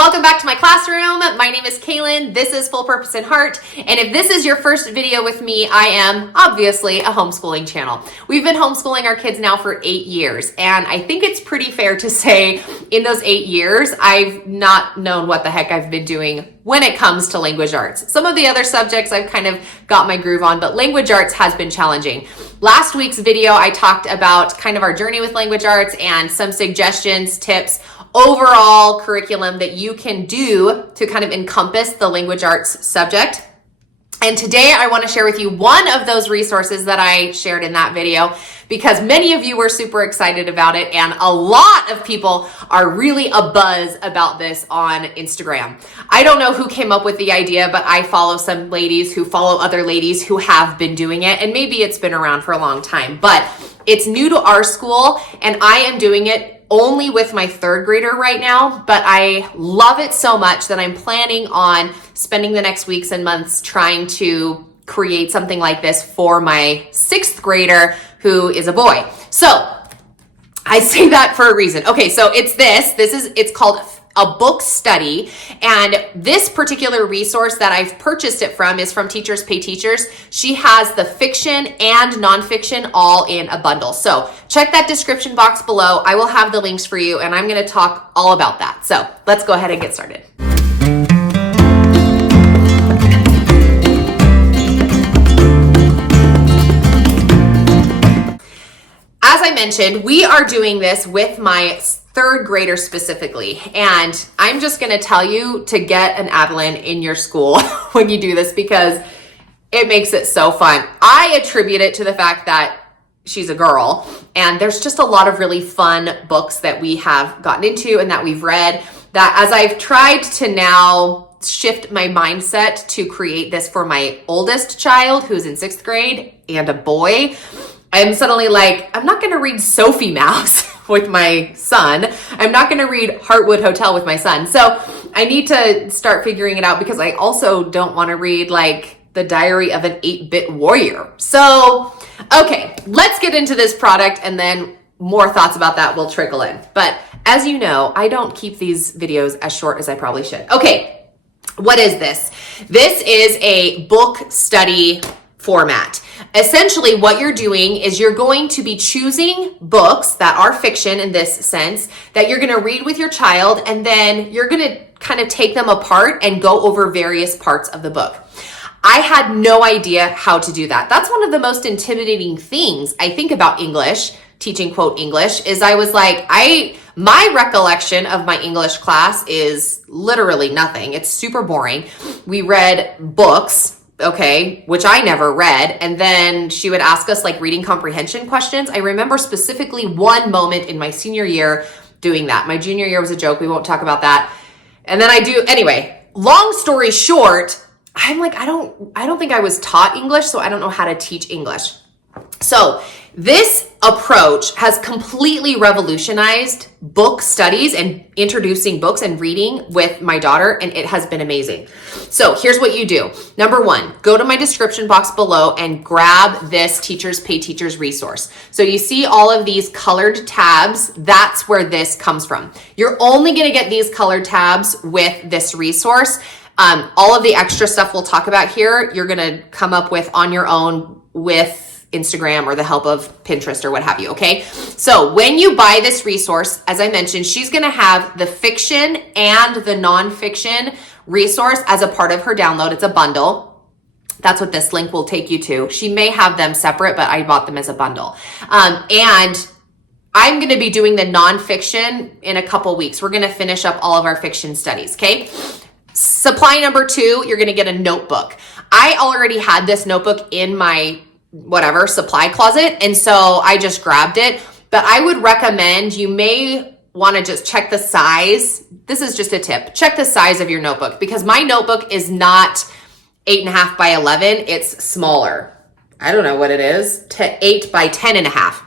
welcome back to my classroom. My name is Kaylin. This is Full Purpose in Heart. And if this is your first video with me, I am obviously a homeschooling channel. We've been homeschooling our kids now for 8 years. And I think it's pretty fair to say in those 8 years, I've not known what the heck I've been doing when it comes to language arts. Some of the other subjects I've kind of got my groove on, but language arts has been challenging. Last week's video, I talked about kind of our journey with language arts and some suggestions, tips, overall curriculum that you can do to kind of encompass the language arts subject. And today I want to share with you one of those resources that I shared in that video because many of you were super excited about it and a lot of people are really abuzz about this on Instagram. I don't know who came up with the idea, but I follow some ladies who follow other ladies who have been doing it, and maybe it's been around for a long time, but it's new to our school and I am doing it only with my third grader right now, but I love it so much that I'm planning on spending the next weeks and months trying to create something like this for my sixth grader who is a boy. So I say that for a reason. Okay, so it's called a book study, and this particular resource that I've purchased it from is from Teachers Pay Teachers. She has the fiction and nonfiction all in a bundle. So check that description box below. I will have the links for you, and I'm going to talk all about that. So let's go ahead and get started. As I mentioned, we are doing this with my third grader specifically, and I'm just going to tell you to get an Adeline in your school when you do this because it makes it so fun. I attribute it to the fact that she's a girl, and there's just a lot of really fun books that we have gotten into and that we've read that as I've tried to now shift my mindset to create this for my oldest child who's in 6th grade and a boy, I'm suddenly like, I'm not going to read Sophie Mouse with my son. I'm not going to read Heartwood Hotel with my son. So I need to start figuring it out because I also don't want to read like The Diary of an 8-Bit Warrior. So, okay, let's get into this product and then more thoughts about that will trickle in. But as you know, I don't keep these videos as short as I probably should. Okay, what is this? This is a book study format. Essentially, what you're doing is you're going to be choosing books that are fiction in this sense that you're going to read with your child, and then you're going to kind of take them apart and go over various parts of the book. I had no idea how to do that. That's one of the most intimidating things I think about English, teaching quote English, is I was like, my recollection of my English class is literally nothing. It's super boring. We read books, okay, which I never read. And then she would ask us like reading comprehension questions. I remember specifically one moment in my senior year doing that. My junior year was a joke. We won't talk about that. And then anyway, long story short, I'm like, I don't think I was taught English, so I don't know how to teach English. So this approach has completely revolutionized book studies and introducing books and reading with my daughter, and it has been amazing. So here's what you do. Number one, go to my description box below and grab this Teachers Pay Teachers resource. So you see all of these colored tabs, that's where this comes from. You're only gonna get these colored tabs with this resource. All of the extra stuff we'll talk about here, you're gonna come up with on your own with Instagram or the help of Pinterest or what have you, okay? So when you buy this resource, as I mentioned, she's gonna have the fiction and the nonfiction resource as a part of her download. It's a bundle. That's what this link will take you to. She may have them separate, but I bought them as a bundle. And I'm gonna be doing the nonfiction in a couple weeks. We're gonna finish up all of our fiction studies, okay? Supply number 2, you're gonna get a notebook. I already had this notebook in my supply closet, and so I just grabbed it, but I would recommend you may want to just check the size. This is just a tip. Check the size of your notebook because my notebook is not 8.5 by 11. It's smaller. I don't know what it is, 8 by 10.5.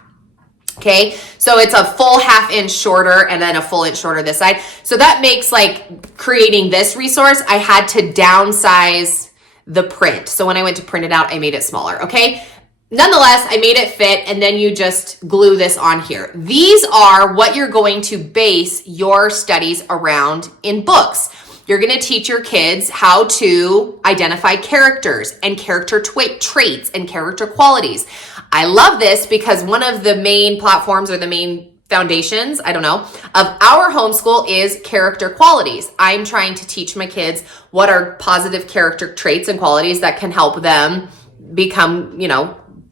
Okay, so it's a full ½ inch shorter and then a full inch shorter this side. So that makes like creating this resource, I had to downsize the print. So when I went to print it out, I made it smaller, okay? nonetheless, I made it fit, and then you just glue this on here. These are what you're going to base your studies around in books. You're going to teach your kids how to identify characters and character traits and character qualities. I love this because one of the main platforms or the main foundations, I don't know, of our homeschool is character qualities. I'm trying to teach my kids what are positive character traits and qualities that can help them become,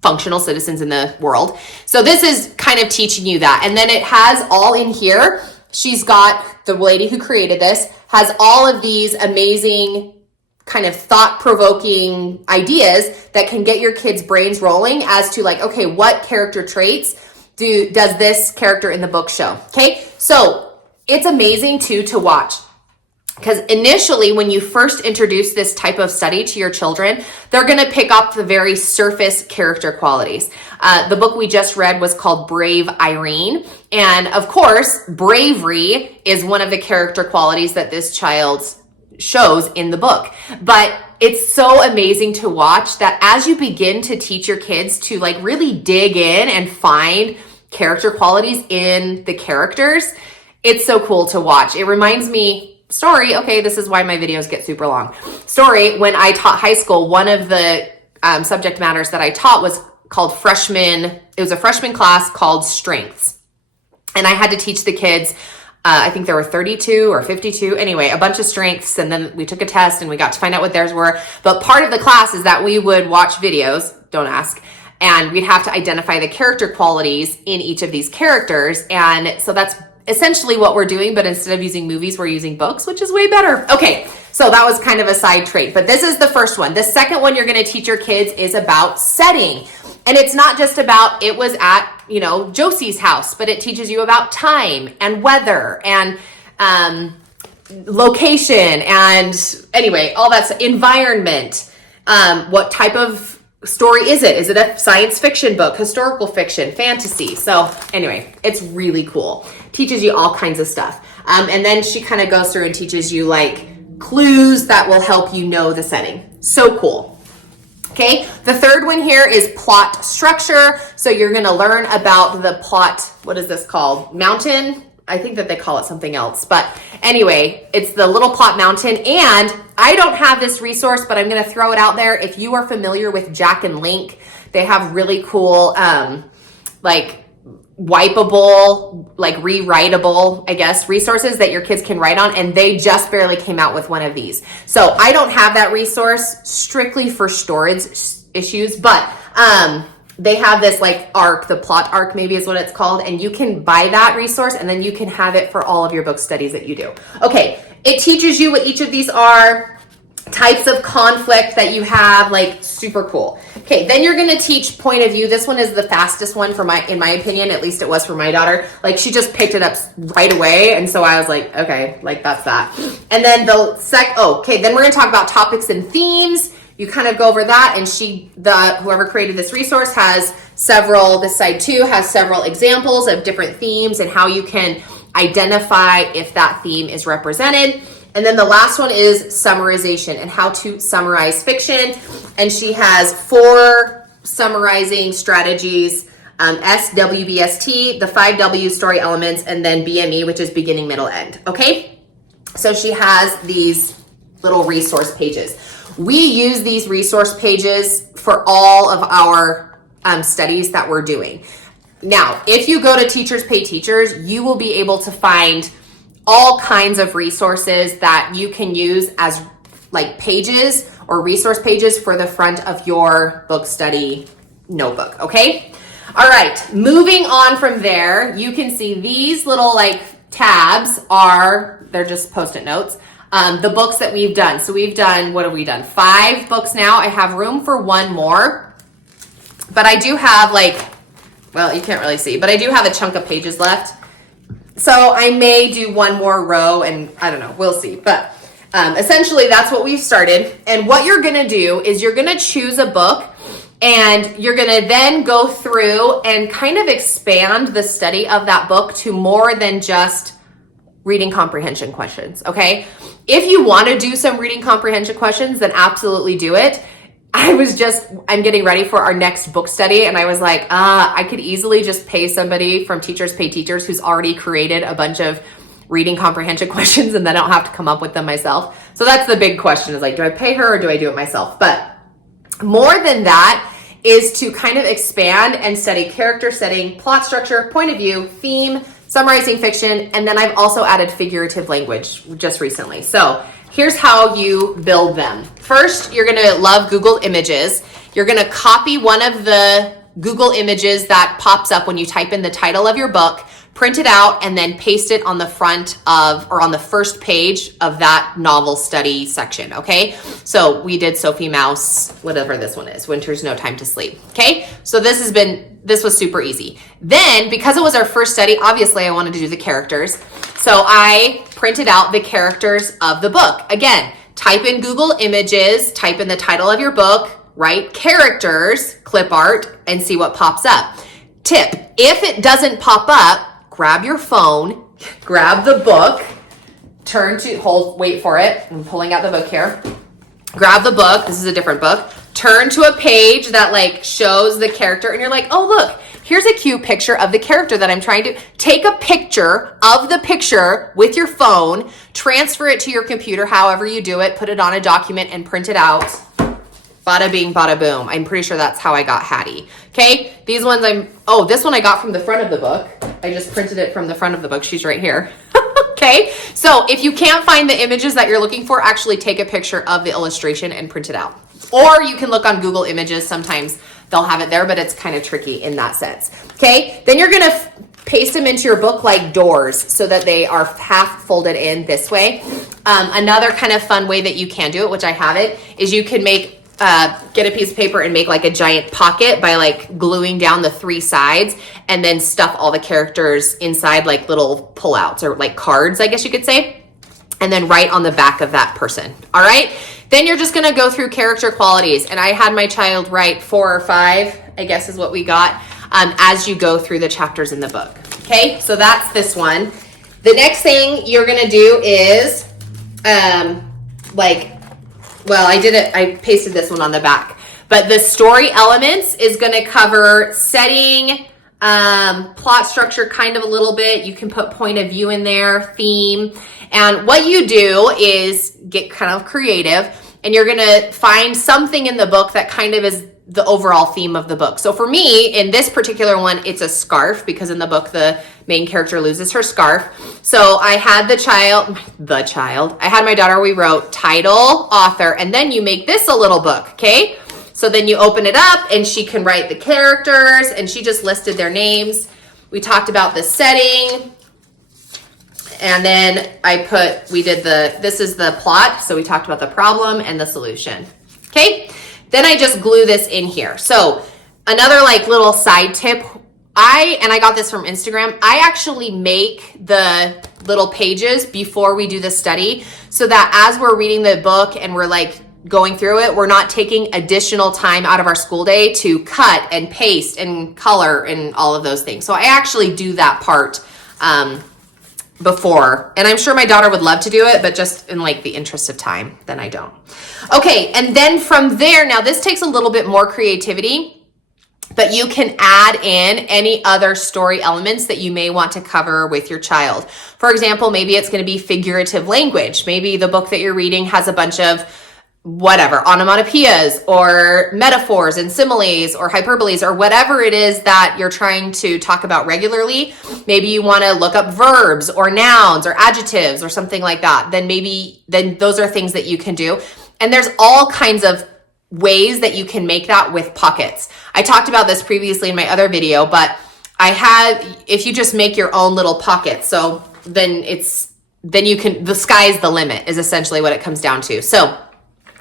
functional citizens in the world. So this is kind of teaching you that. And then it has all in here. She's got, the lady who created this, has all of these amazing kind of thought-provoking ideas that can get your kids' brains rolling as to like, okay, what character traits does this character in the book show? Okay, so it's amazing too to watch. Because initially, when you first introduce this type of study to your children, they're going to pick up the very surface character qualities. The book we just read was called Brave Irene. And of course, bravery is one of the character qualities that this child shows in the book. But it's so amazing to watch that as you begin to teach your kids to like really dig in and find character qualities in the characters, it's so cool to watch. It reminds me, story, okay, this is why my videos get super long. Story, when I taught high school, one of the subject matters that I taught was called it was a freshman class called Strengths. And I had to teach the kids, I think there were 32 or 52, anyway, a bunch of strengths. And then we took a test and we got to find out what theirs were. But part of the class is that we would watch videos, don't ask, and we'd have to identify the character qualities in each of these characters. And so that's essentially what we're doing, but instead of using movies, we're using books, which is way better. Okay, so that was kind of a side trait, but this is the first one. The second one you're going to teach your kids is about setting. And it's not just about, it was at, Josie's house, but it teaches you about time and weather and location and anyway, all that's environment. What type of story is it? Is it a science fiction book, historical fiction, fantasy? So anyway, it's really cool. Teaches you all kinds of stuff. And then she kind of goes through and teaches you like clues that will help you know the setting. So cool. Okay, the third one here is plot structure. So you're going to learn about the plot. What is this called? Mountain? I think that they call it something else. But anyway, it's the little plot mountain. And I don't have this resource, but I'm going to throw it out there. If you are familiar with Jack and Link, they have really cool, like wipeable, like rewritable, I guess, resources that your kids can write on. And they just barely came out with one of these. So I don't have that resource strictly for storage issues, but, they have this like arc, the plot arc maybe is what it's called, and you can buy that resource and then you can have it for all of your book studies that you do. Okay, it teaches you what each of these are, types of conflict that you have, like super cool. Okay, then you're gonna teach point of view. This one is the fastest one in my opinion, at least it was for my daughter. Like she just picked it up right away, and so I was like, okay, like that's that. And then then we're gonna talk about topics and themes. You kind of go over that, and whoever created this resource has this side too, has several examples of different themes and how you can identify if that theme is represented. And then the last one is summarization and how to summarize fiction. And she has 4 summarizing strategies, SWBST, the 5 W story elements, and then BME, which is beginning, middle, end. Okay? So she has these little resource pages. We use these resource pages for all of our studies that we're doing. Now, if you go to Teachers Pay Teachers, you will be able to find all kinds of resources that you can use as like pages or resource pages for the front of your book study notebook, okay? All right, moving on from there, you can see these little like tabs they're just Post-it notes. The books that we've done. So we've done, what have we done? 5 books now. I have room for 1 more, but I do have you can't really see, but I do have a chunk of pages left. So I may do 1 more row, and I don't know, we'll see. But essentially that's what we've started. And what you're gonna do is you're gonna choose a book, and you're gonna then go through and kind of expand the study of that book to more than just reading comprehension questions, okay? If you want to do some reading comprehension questions, then absolutely do it. I'm getting ready for our next book study. And I was like, I could easily just pay somebody from Teachers Pay Teachers who's already created a bunch of reading comprehension questions, and then I don't have to come up with them myself. So that's the big question, is like, do I pay her or do I do it myself? But more than that is to kind of expand and study character setting, plot structure, point of view, theme, summarizing fiction, and then I've also added figurative language just recently. So here's how you build them. First, you're gonna love Google Images. You're gonna copy one of the Google images that pops up when you type in the title of your book, print it out, and then paste it on the front of, or on the first page of that novel study section, okay? So we did Sophie Mouse, whatever this one is, Winter's No Time to Sleep, okay? So this was super easy. Then, because it was our first study, obviously I wanted to do the characters. So I printed out the characters of the book. Again, type in Google Images, type in the title of your book, write characters, clip art, and see what pops up. Tip, if it doesn't pop up, grab your phone, grab the book, wait for it. I'm pulling out the book here. Grab the book. This is a different book. Turn to a page that like shows the character, and you're like, oh, look, here's a cute picture of the character that I'm trying to take a picture of the picture with your phone, transfer it to your computer, however you do it, put it on a document and print it out. Bada bing, bada boom. I'm pretty sure that's how I got Hattie. Okay, these ones this one I got from the front of the book. I just printed it from the front of the book. She's right here. Okay, so if you can't find the images that you're looking for, actually take a picture of the illustration and print it out. Or you can look on Google Images. Sometimes they'll have it there, but it's kind of tricky in that sense. Okay, then you're gonna paste them into your book like doors so that they are half folded in this way. Another kind of fun way that you can do it, which I have it, is you can get a piece of paper and make like a giant pocket by like gluing down the three sides, and then stuff all the characters inside like little pullouts or like cards, I guess you could say, and then write on the back of that person. All right. Then you're just going to go through character qualities. And I had my child write 4 or 5, I guess is what we got, as you go through the chapters in the book. Okay. So that's this one. The next thing you're going to do is I pasted this one on the back, but the story elements is going to cover setting, plot structure kind of a little bit. You can put point of view in there, theme. And what you do is get kind of creative, and you're going to find something in the book that kind of is the overall theme of the book. So for me, in this particular one, it's a scarf, because in the book, the main character loses her scarf. So I had I had my daughter, we wrote title, author, and then you make this a little book, okay? So then you open it up and she can write the characters, and she just listed their names. We talked about the setting. And then this is the plot. So we talked about the problem and the solution. Okay. Then I just glue this in here. So another like little side tip, I got this from Instagram. I actually make the little pages before we do the study, so that as we're reading the book and we're like going through it, we're not taking additional time out of our school day to cut and paste and color and all of those things. So I actually do that part before, and I'm sure my daughter would love to do it, but just in like the interest of time, then I don't. Okay, and then from there, now this takes a little bit more creativity, but you can add in any other story elements that you may want to cover with your child. For example, maybe it's going to be figurative language. Maybe the book that you're reading has a bunch of whatever, onomatopoeias or metaphors and similes or hyperboles or whatever it is that you're trying to talk about regularly. Maybe you want to look up verbs or nouns or adjectives or something like that. Then those are things that you can do. And there's all kinds of ways that you can make that with pockets. I talked about this previously in my other video, but if you just make your own little pockets, so then the sky's the limit is essentially what it comes down to. So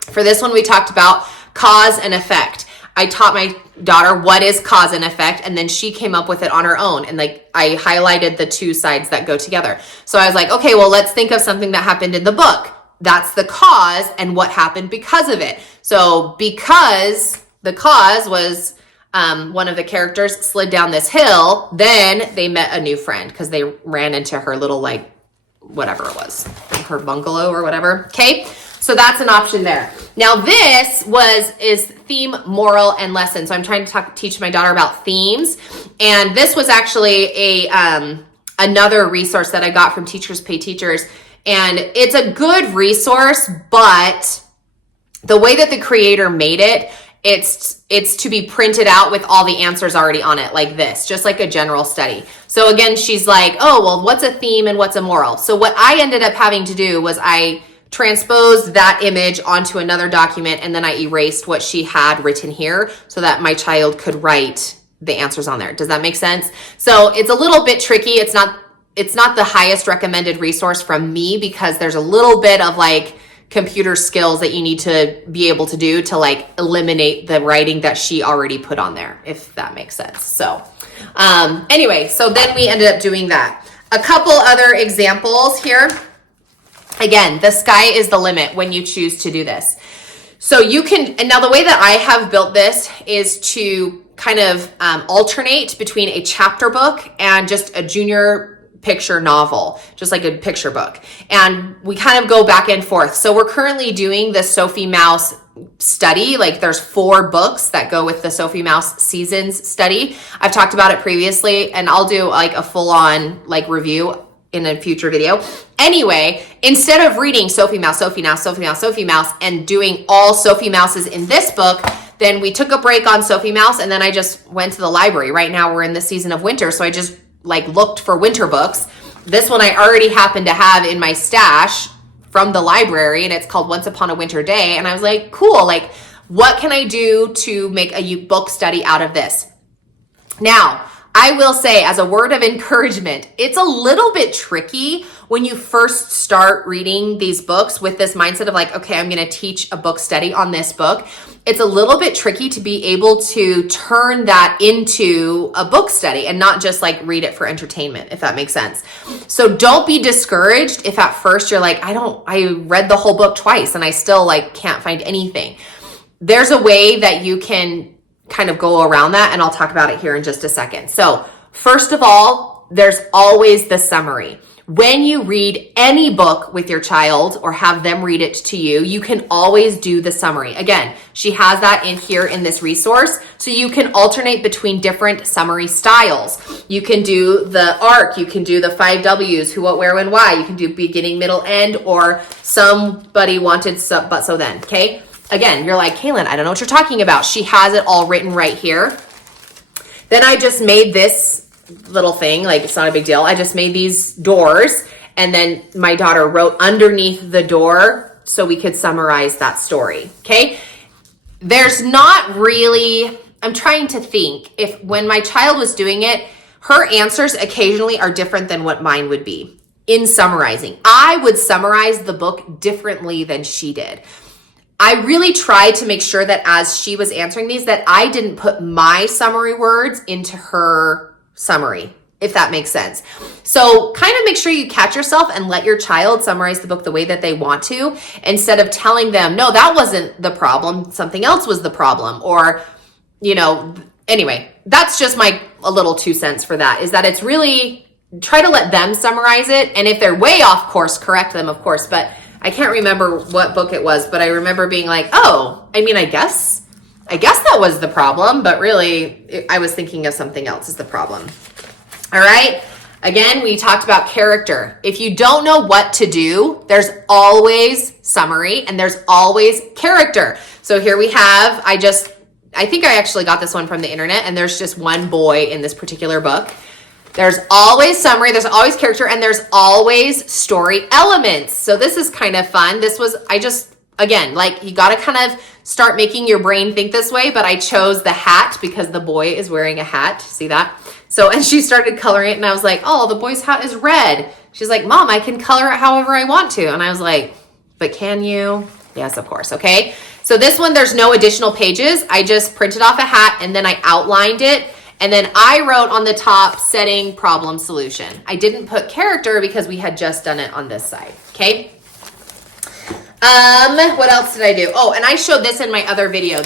for this one, we talked about cause and effect. I taught my daughter what is cause and effect, and then she came up with it on her own. And like I highlighted the two sides that go together. So I was like, okay, well, let's think of something that happened in the book. That's the cause and what happened because of it. So because the cause was one of the characters slid down this hill, then they met a new friend because they ran into her little, like, whatever it was, her bungalow or whatever. Okay. So that's an option there. Now this is theme, moral, and lesson. So I'm trying to teach my daughter about themes. And this was actually another resource that I got from Teachers Pay Teachers. And it's a good resource, but the way that the creator made it, it's to be printed out with all the answers already on it, like this, just like a general study. So again, she's like, oh, well, what's a theme and what's a moral? So what I ended up having to do was I transposed that image onto another document, and then I erased what she had written here so that my child could write the answers on there. Does that make sense? So it's a little bit tricky. It's not the highest recommended resource from me because there's a little bit of like computer skills that you need to be able to do to like eliminate the writing that she already put on there, if that makes sense. So anyway, so then we ended up doing that. A couple other examples here. Again, the sky is the limit when you choose to do this. So you can, and now the way that I have built this is to kind of alternate between a chapter book and just a junior picture novel, just like a picture book. And we kind of go back and forth. So we're currently doing the Sophie Mouse study. Like there's 4 books that go with the Sophie Mouse seasons study. I've talked about it previously, and I'll do like a full on like review in a future video. Anyway, instead of reading Sophie Mouse, Sophie Mouse, Sophie Mouse, Sophie Mouse, and doing all Sophie Mouses in this book, then we took a break on Sophie Mouse, and then I just went to the library. Right now we're in the season of winter, so I just like looked for winter books. This one I already happen to have in my stash from the library, and it's called Once Upon a Winter Day. And I was like, cool, like what can I do to make a book study out of this? Now, I will say, as a word of encouragement, it's a little bit tricky when you first start reading these books with this mindset of like, okay, I'm going to teach a book study on this book. It's a little bit tricky to be able to turn that into a book study and not just like read it for entertainment, if that makes sense. So don't be discouraged if at first you're like, I read the whole book twice and I still like can't find anything. There's a way that you can kind of go around that, and I'll talk about it here in just a second. So first of all, there's always the summary. When you read any book with your child or have them read it to you, you can always do the summary. Again, she has that in here in this resource, so you can alternate between different summary styles. You can do the arc, you can do the 5 W's, who, what, where, when, why. You can do beginning, middle, end, or somebody wanted so, but so then, okay? Again, you're like, Kaylin, I don't know what you're talking about. She has it all written right here. Then I just made this little thing, like it's not a big deal. I just made these doors, and then my daughter wrote underneath the door so we could summarize that story, okay? There's not really, I'm trying to think, if when my child was doing it, her answers occasionally are different than what mine would be in summarizing. I would summarize the book differently than she did. I really tried to make sure that as she was answering these, that I didn't put my summary words into her summary, if that makes sense. So kind of make sure you catch yourself and let your child summarize the book the way that they want to, instead of telling them, no, that wasn't the problem, something else was the problem. Or, you know, anyway, that's just a little 2 cents for that, is that it's really, try to let them summarize it. And if they're way off course, correct them, of course. But I can't remember what book it was, but I remember being like, oh, I mean, I guess that was the problem, but really I was thinking of something else as the problem. All right. Again, we talked about character. If you don't know what to do, there's always summary and there's always character. So here we have, I think I actually got this one from the internet, and there's just one boy in this particular book. There's always summary, there's always character, and there's always story elements. So this is kind of fun. Again, like you got to kind of start making your brain think this way, but I chose the hat because the boy is wearing a hat. See that? So, and she started coloring it, and I was like, oh, the boy's hat is red. She's like, Mom, I can color it however I want to. And I was like, but can you? Yes, of course. Okay. So this one, there's no additional pages. I just printed off a hat and then I outlined it. And then I wrote on the top, setting, problem, solution. I didn't put character because we had just done it on this side, okay? What else did I do? Oh, and I showed this in my other video.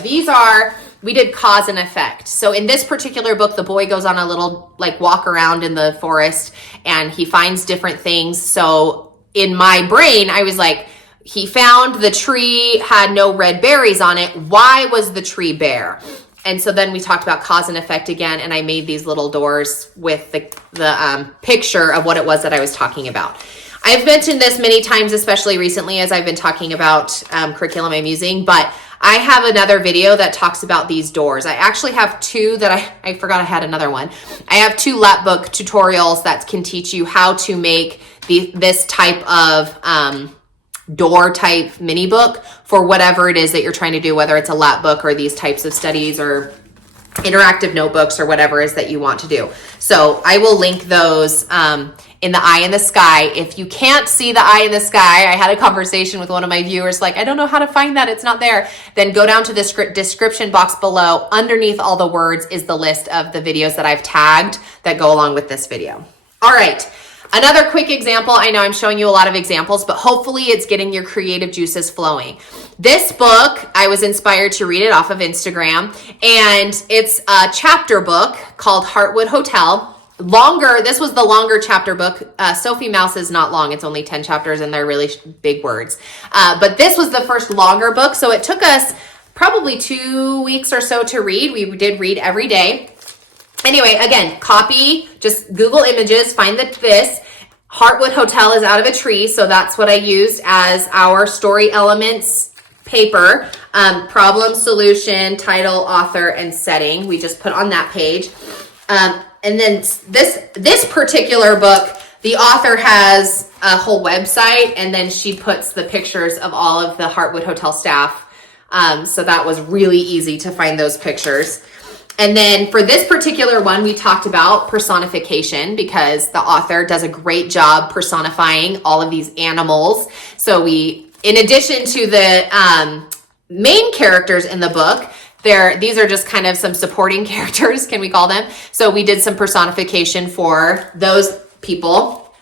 We did cause and effect. So in this particular book, the boy goes on a little like walk around in the forest and he finds different things. So in my brain, I was like, he found the tree had no red berries on it. Why was the tree bare? And so then we talked about cause and effect again, and I made these little doors with the picture of what it was that I was talking about. I've mentioned this many times, especially recently as I've been talking about curriculum I'm using, but I have another video that talks about these doors. I actually have two that I forgot I had another one. I have two Lapbook tutorials that can teach you how to make this type of door type mini book for whatever it is that you're trying to do, whether it's a Lapbook or these types of studies or interactive notebooks or whatever it is that you want to do. So I will link those in the eye in the sky. If you can't see the eye in the sky, I had a conversation with one of my viewers like, I don't know how to find that, it's not there. Then go down to the description box below. Underneath all the words is the list of the videos that I've tagged that go along with this video. All right. Another quick example. I know I'm showing you a lot of examples, but hopefully it's getting your creative juices flowing. This book, I was inspired to read it off of Instagram, and it's a chapter book called Heartwood Hotel. Longer, this was the longer chapter book. Sophie Mouse is not long. It's only 10 chapters and they're really big words. But this was the first longer book. So it took us probably 2 weeks or so to read. We did read every day. Anyway, again, copy, just Google images, find this. Heartwood Hotel is out of a tree, so that's what I used as our story elements paper. Problem, solution, title, author, and setting. We just put on that page. And then this particular book, the author has a whole website, and then she puts the pictures of all of the Heartwood Hotel staff. So that was really easy to find those pictures. And then for this particular one, we talked about personification because the author does a great job personifying all of these animals. So we, in addition to the main characters in the book, these are just kind of some supporting characters, can we call them? So we did some personification for those people.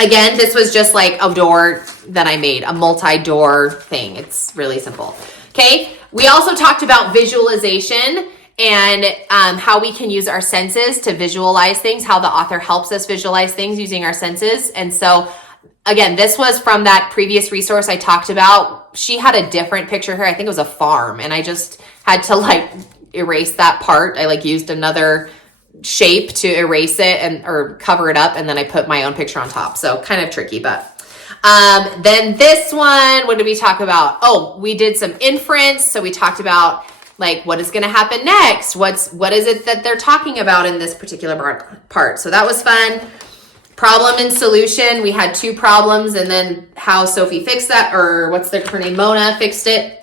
Again, this was just like a door that I made, a multi-door thing. It's really simple. Okay, we also talked about visualization and how we can use our senses to visualize things, how the author helps us visualize things using our senses. And so again, this was from that previous resource I talked about. She had a different picture here. I think it was a farm, and I just had to like erase that part. I like used another shape to erase it or cover it up, and then I put my own picture on top. So kind of tricky, but then this one, what did we talk about? Oh, we did some inference. So we talked about like what is going to happen next? What is it that they're talking about in this particular part? So that was fun. Problem and solution. We had two problems, and then how Sophie fixed that, or her name? Mona fixed it.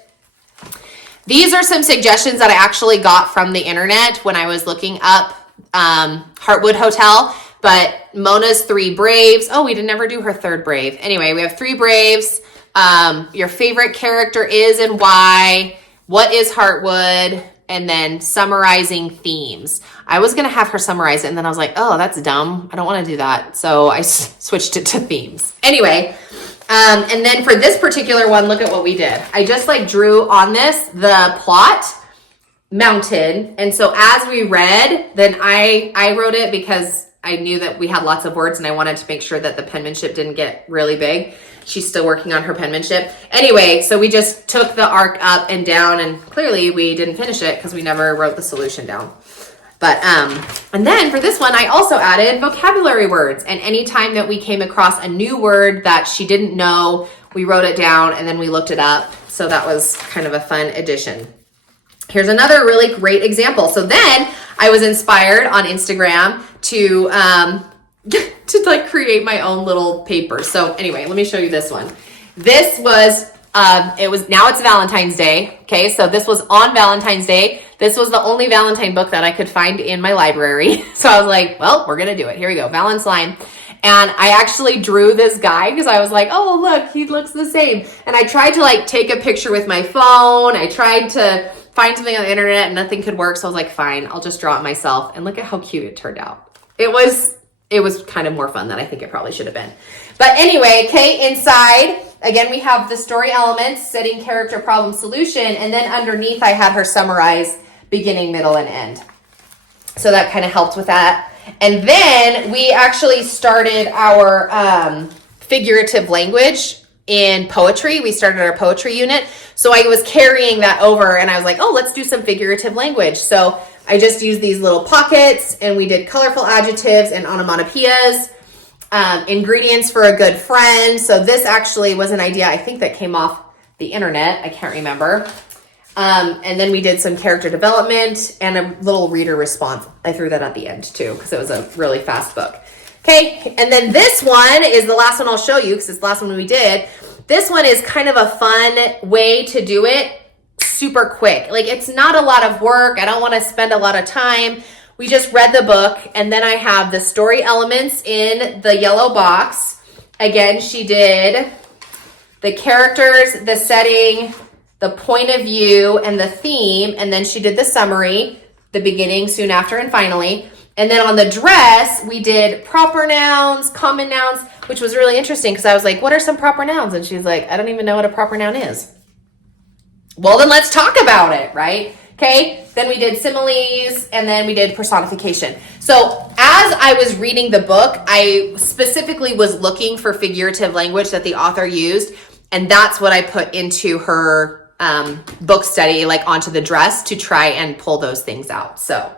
These are some suggestions that I actually got from the internet when I was looking up Heartwood Hotel, but Mona's 3 Braves. Oh, we didn't ever do her 3rd Brave. Anyway, we have 3 Braves. Your favorite character is and why. What is Heartwood? And then summarizing themes. I was going to have her summarize it, and then I was like, oh, that's dumb. I don't want to do that. So I switched it to themes. Anyway, and then for this particular one, look at what we did. I just like drew on this the plot mounted. And so as we read, then I wrote it because I knew that we had lots of words and I wanted to make sure that the penmanship didn't get really big. She's still working on her penmanship. Anyway, so we just took the arc up and down, and clearly we didn't finish it because we never wrote the solution down. But, and then for this one, I also added vocabulary words. And anytime that we came across a new word that she didn't know, we wrote it down and then we looked it up. So that was kind of a fun addition. Here's another really great example. So then I was inspired on Instagram to like create my own little paper. So anyway, let me show you this one. This was, now it's Valentine's Day. Okay. So this was on Valentine's Day. This was the only Valentine book that I could find in my library. So I was like, well, we're going to do it. Here we go. Valentine. And I actually drew this guy because I was like, oh, look, he looks the same. And I tried to like take a picture with my phone. I tried to find something on the internet and nothing could work. So I was like, fine, I'll just draw it myself. And look at how cute it turned out. It was kind of more fun than I think it probably should have been. But anyway, okay, inside, again, we have the story elements, setting, character, problem, solution. And then underneath, I had her summarize beginning, middle, and end. So that kind of helped with that. And then we actually started our figurative language in poetry. We started our poetry unit. So I was carrying that over and I was like, oh, let's do some figurative language. So I just used these little pockets and we did colorful adjectives and onomatopoeias, ingredients for a good friend. So this actually was an idea, I think, that came off the internet. I can't remember. And then we did some character development and a little reader response. I threw that at the end too, because it was a really fast book. Okay, and then this one is the last one I'll show you because it's the last one we did. This one is kind of a fun way to do it super quick. Like, it's not a lot of work. I don't want to spend a lot of time. We just read the book, and then I have the story elements in the yellow box. Again, she did the characters, the setting, the point of view, and the theme, and then she did the summary, the beginning, soon after, and finally. And then on the dress, we did proper nouns, common nouns, which was really interesting because I was like, what are some proper nouns? And she's like, I don't even know what a proper noun is. Well, then let's talk about it, right? Okay, then we did similes, and then we did personification. So as I was reading the book, I specifically was looking for figurative language that the author used, and that's what I put into her book study, like onto the dress, to try and pull those things out. So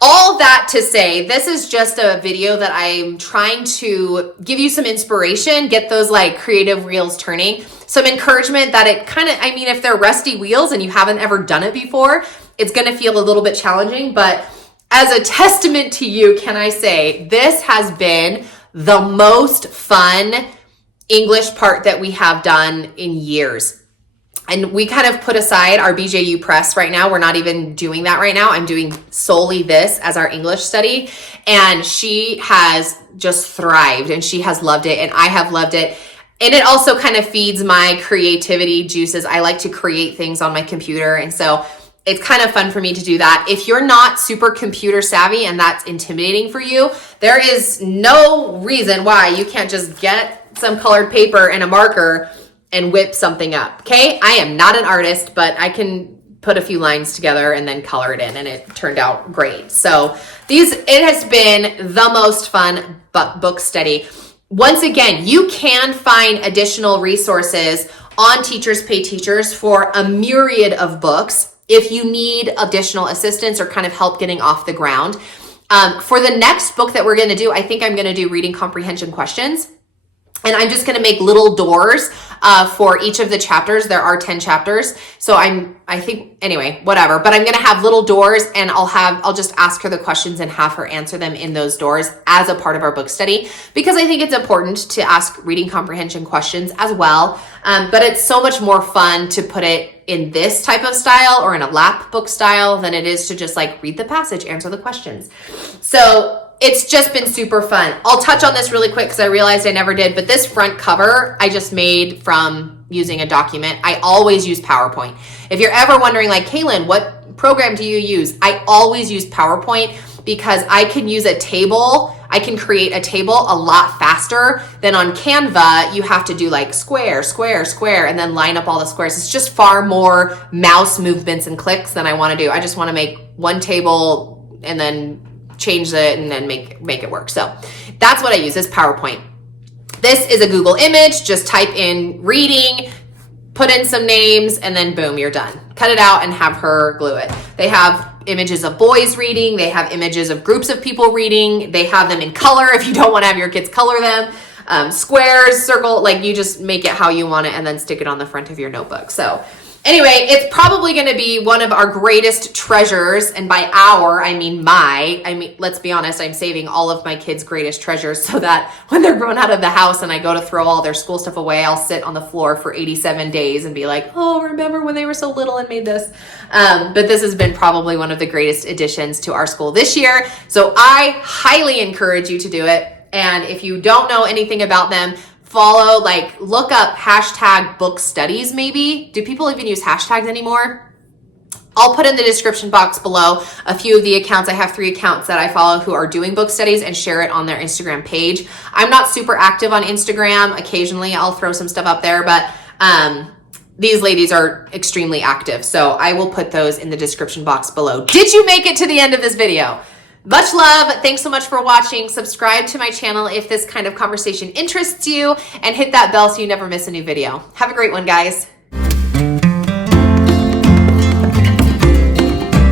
all that to say, this is just a video that I'm trying to give you some inspiration, get those like creative wheels turning, some encouragement that it kind of, I mean, if they're rusty wheels and you haven't ever done it before, it's going to feel a little bit challenging, but as a testament to you, can I say, this has been the most fun English part that we have done in years. And we kind of put aside our BJU press right now. We're not even doing that right now. I'm doing solely this as our English study. And she has just thrived and she has loved it. And I have loved it. And it also kind of feeds my creativity juices. I like to create things on my computer. And so it's kind of fun for me to do that. If you're not super computer savvy and that's intimidating for you, there is no reason why you can't just get some colored paper and a marker and whip something up, okay? I am not an artist, but I can put a few lines together and then color it in, and it turned out great. So it has been the most fun book study. Once again, you can find additional resources on Teachers Pay Teachers for a myriad of books if you need additional assistance or kind of help getting off the ground. For the next book that we're gonna do, I think I'm gonna do reading comprehension questions. And I'm just going to make little doors for each of the chapters. There are 10 chapters. So I think, anyway, whatever. But I'm going to have little doors and I'll just ask her the questions and have her answer them in those doors as a part of our book study, because I think it's important to ask reading comprehension questions as well. But it's so much more fun to put it in this type of style or in a lap book style than it is to just like read the passage, answer the questions. So it's just been super fun. I'll touch on this really quick because I realized I never did, but this front cover I just made from using a document. I always use PowerPoint. If you're ever wondering like, Kaylin, what program do you use? I always use PowerPoint because I can use a table. I can create a table a lot faster than on Canva. You have to do like square, square, square, and then line up all the squares. It's just far more mouse movements and clicks than I want to do. I just want to make one table and then change it and then make it work. So that's what I use, is PowerPoint. This is a Google image. Just type in reading, put in some names, and then boom, you're done. Cut it out and have her glue it. They have images of boys reading. They have images of groups of people reading. They have them in color if you don't want to have your kids color them. Squares, circle, like you just make it how you want it and then stick it on the front of your notebook. So anyway, it's probably going to be one of our greatest treasures. And by our, I mean, let's be honest, I'm saving all of my kids' greatest treasures so that when they're grown out of the house and I go to throw all their school stuff away, I'll sit on the floor for 87 days and be like, oh, remember when they were so little and made this? But this has been probably one of the greatest additions to our school this year. So I highly encourage you to do it. And if you don't know anything about them, look up hashtag book studies maybe. Do people even use hashtags anymore? I'll put in the description box below a few of the accounts. I have 3 accounts that I follow who are doing book studies and share it on their Instagram page. I'm not super active on Instagram. Occasionally I'll throw some stuff up there, but these ladies are extremely active. So I will put those in the description box below. Did you make it to the end of this video? Much love. Thanks so much for watching. Subscribe to my channel if this kind of conversation interests you, and hit that bell so you never miss a new video. Have a great one, guys.